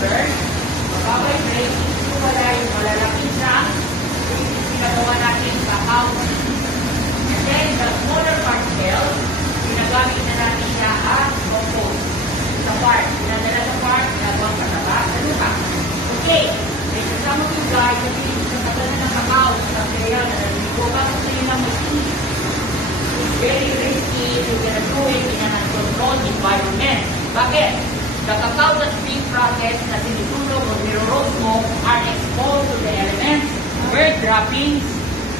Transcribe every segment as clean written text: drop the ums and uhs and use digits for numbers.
burn, magbabibrate, ito wala yung malalaking chunk, ginagawa natin cacao. And then, the smaller particles, ginagamit na natin siya as compost. Sa part, pinadala sa part, ginagawa sa taba, sa lupa. Okay, may kasama ko yung guys, sa tagal na ng cacao, sa cereal, na naligo ka sa sa'yo ng machine. It's very risky if you're gonna do it in an uncontrolled environment. Bakit? The cacao that's being processed na sinitulog o niro-roast mo are exposed to the elements, bird droppings,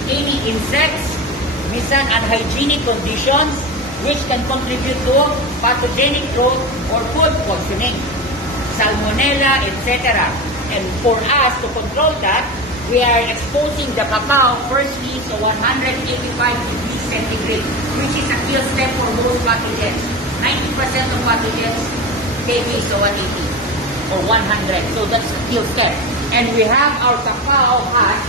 any insects, minsan unhygienic conditions, which can contribute to pathogenic growth or food poisoning, salmonella, etc. And for us to control that, we are exposing the cacao firstly to 185 degrees centigrade, which is a kill step for most pathogens. 90% of pathogens take is 180 or 100, so that's a kill step. And we have our cacao husk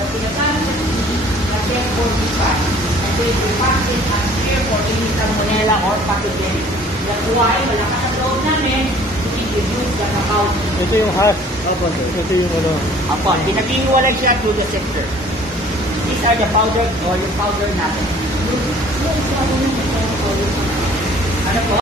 na pinagamit sa TV na 1045. And we repack it and clear for any salmonella or pathogenic. That's why malakas ang loob namin to introduce the cacao. Ito yung husk. Ito yung ano. Upon, pinag-iwalay siya to the sector. These are the powder or yung powder natin. Ano po?